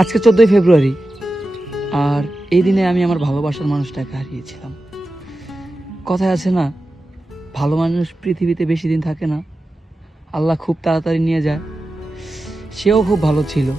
আজকে 14 ফেব্রুয়ারি, আর এই দিনে আমি আমার ভালোবাসার মানুষটাকে হারিয়েছিলাম। কথায় আছে না, ভালো মানুষ পৃথিবীতে বেশি দিন থাকে না, আল্লাহ খুব তাড়াতাড়ি নিয়ে যায়। সেও খুব ভালো ছিল।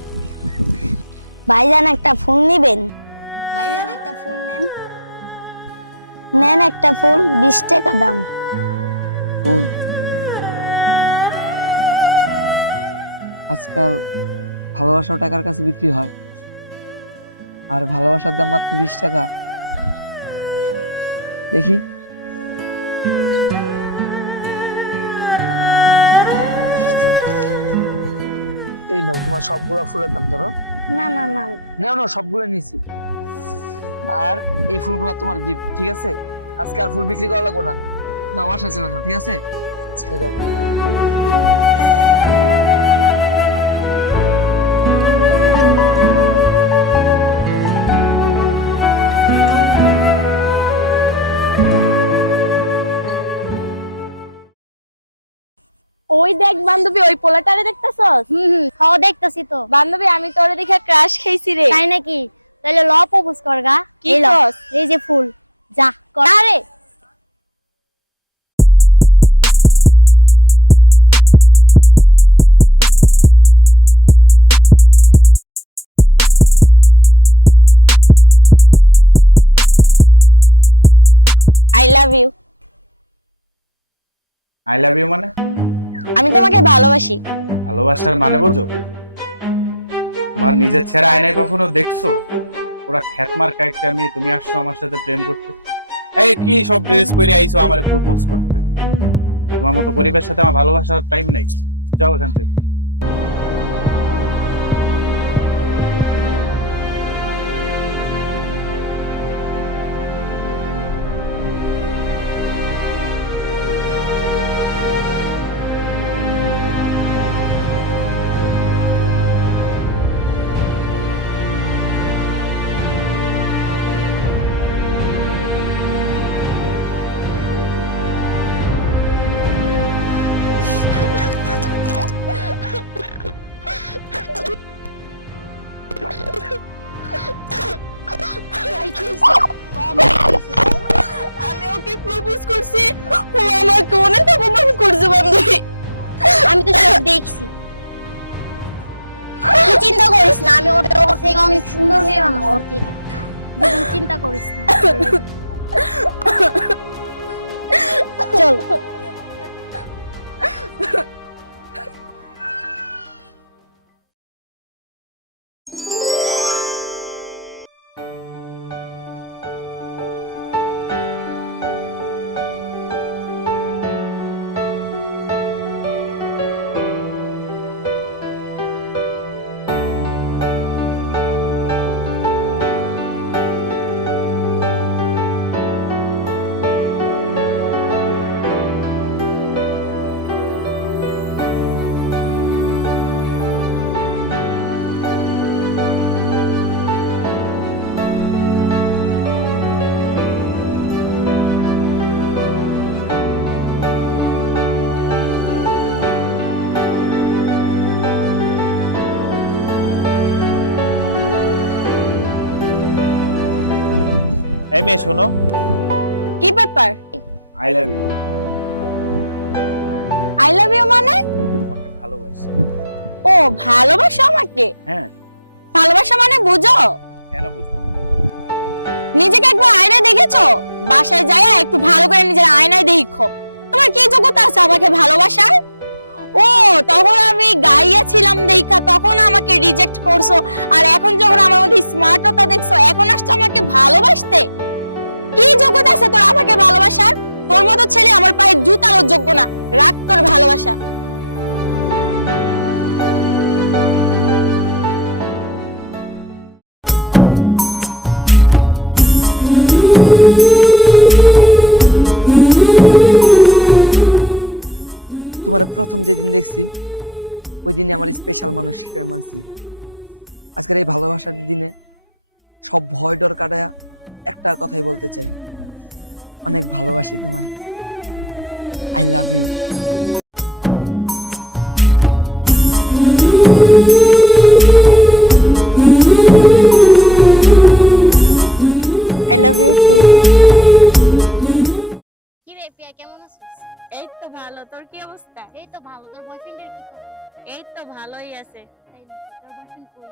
তো ভালোই আছে। তাই নাকি? তোর বয়ফ্রেন্ড কই?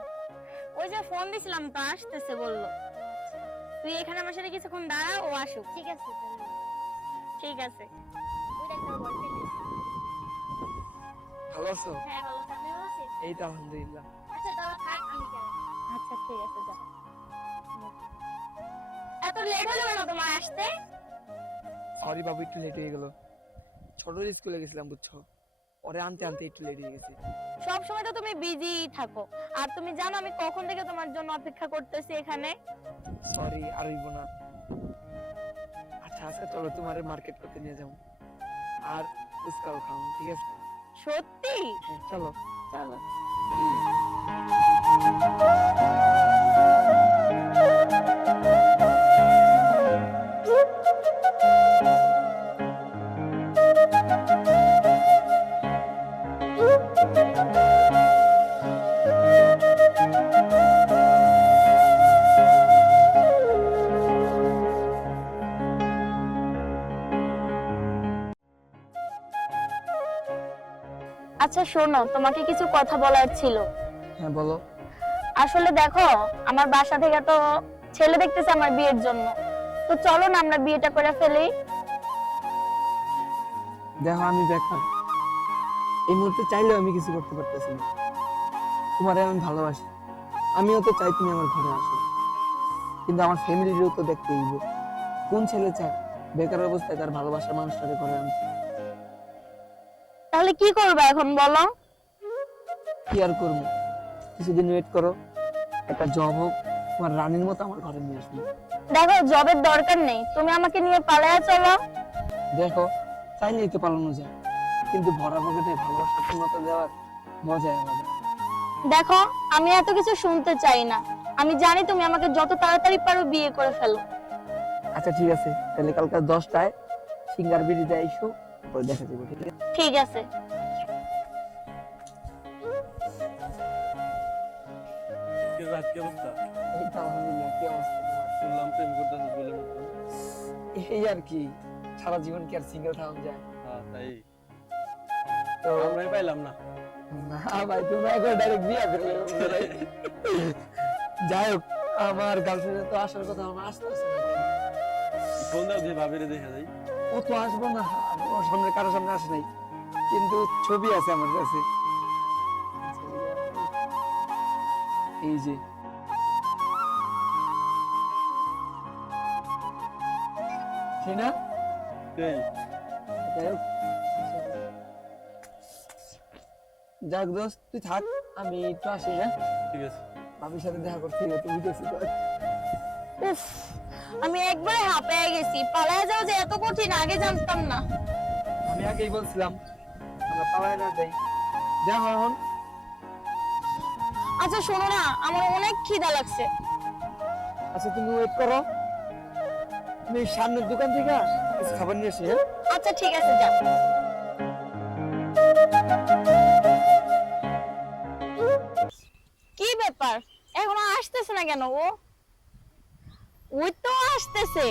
ওই যে ফোন দিছিলাম তো আসতেছে বললো। আচ্ছা, তুই এখানে আমার সাথে কিছুক্ষণ দাঁড়া, ও আসুক। ঠিক আছে তাহলে। ঠিক আছে। ওই দেখ তোর বয়ফ্রেন্ড এসে। ভালো আছো? হ্যাঁ ভালো আছে, আপনি ভালো আছেন? এই তো আলহামদুলিল্লাহ। আচ্ছা তাহলে থাক, আমি গেলাম। আচ্ছা ঠিক আছে, যা। এত লেট হলো কেন তোমার আসতে? সরি বাবু, একটু লেট হয়ে গেল। ছোটর স্কুলে গেছিলাম বুঝছো, ওরে আনতে আনতে একটু লেট হয়ে গেছে। সব সময় তো তুমি বিজি থাকো, আর তুমি জানো আমি কখন থেকে তোমার জন্য অপেক্ষা করতেছি এখানে। সরি, আর হইব না। আচ্ছা আচ্ছা, চলো তোমার মার্কেট করতে নিয়ে যাবো, আর ফুচকাও খাও, ঠিক আছে? সত্যি? হ্যাঁ, চলো। চলো। আচ্ছা শোনো, তোমাকে কিছু কথা বলার ছিল। হ্যাঁ বলো। আসলে দেখো, আমার বাসা থেকে তো ছেলে দেখতেছে আমার বিয়ের জন্য, তো চলো না আমরা বিয়েটা করে ফেলি। দেখো আমি বেকার, এই মুহূর্তে চাইলেও আমি কিছু করতে পারতেছি না। তোমারে আমি ভালোবাসি, আমিও তো চাই তুমি আমার ঘরে আসো, কিন্তু আমার ফ্যামিলিরও তো দেখতে হইব। কোন ছেলে চায় বেকার অবস্থায় তার ভালোবাসার মানুষটাকে ঘরে আনতে? তাহলে কি করবে এখন বলো? কি আর করবো, কিছুদিন ওয়েট করো, একটা জব হোক, তোমার রানীর মতো আমার ঘরে নিয়ে আসবো। দেখো জবের দরকার নেই, তুমি আমাকে নিয়ে পালায়া চলো। দেখো, চাইলেই তো পালানো যায়, কিন্তু ভরা পকেটে ভালোবাসার পূর্ণতা দেওয়ার মজাই আলাদা। দেখো আমি এত কিছু শুনতে চাই না, আমি জানি তুমি আমাকে যত তাড়াতাড়ি পারো বিয়ে করে ফেলো। আচ্ছা ঠিক আছে, তাহলে কালকে 10টায় সিঙ্গার বিড়িতে আইসো, পরে দেখা যাবে, ঠিক আছে? ঠিক আছে। কি রাত কি অবস্থা? এই তো আলহামদুলিল্লাহ, কি অবস্থা তোমার? শুনলাম প্রেম করতেছিস বলে মতো। এই আর কি, সারা জীবন কি আর সিঙ্গেল থাকা যায়? হ্যাঁ তাই তো আমরাই পাইলাম না। না ভাই, তুমি একবার ডাইরেক্ট বিয়ে করে ফেলো ভাই। যাই হোক, আমার গার্লফ্রেন্ড তো আসার কথা, আমার আসতেছে না। ফোন দাও যে ভাবিরে দেখা যাই। ও তো আসবো না, ওর সামনে কারোর সামনে আসে নাই, কিন্তু ছবি আছে আমার কাছে। এই যে সেই না? এই যাই হোক, যাক দোস্ত, তুই থাক, আমি একটু আসি। হ্যাঁ, ঠিক আছে। ভাবির সাথে দেখা করতে হবে, তুমি বুঝেছি তো। উফ, আমি একবারে হাঁপিয়ে গেছি, পালায়া যাও যে এত কঠিন আগে জানতাম না। আমি আগেই বলছিলাম আমরা পালায় না যাই। দেখো এখন, আচ্ছা শোনো না, আমার অনেক খিদা লাগছে। আচ্ছা তুমি ওয়েট করো, তুমি সামনের দোকান থেকে কিছু খাবার নিয়ে আসি। হ্যাঁ, আচ্ছা ঠিক আছে, যাও। কি ব্যাপার, এখনো আসতেছে না কেন ও? ওই তো আসতেছে।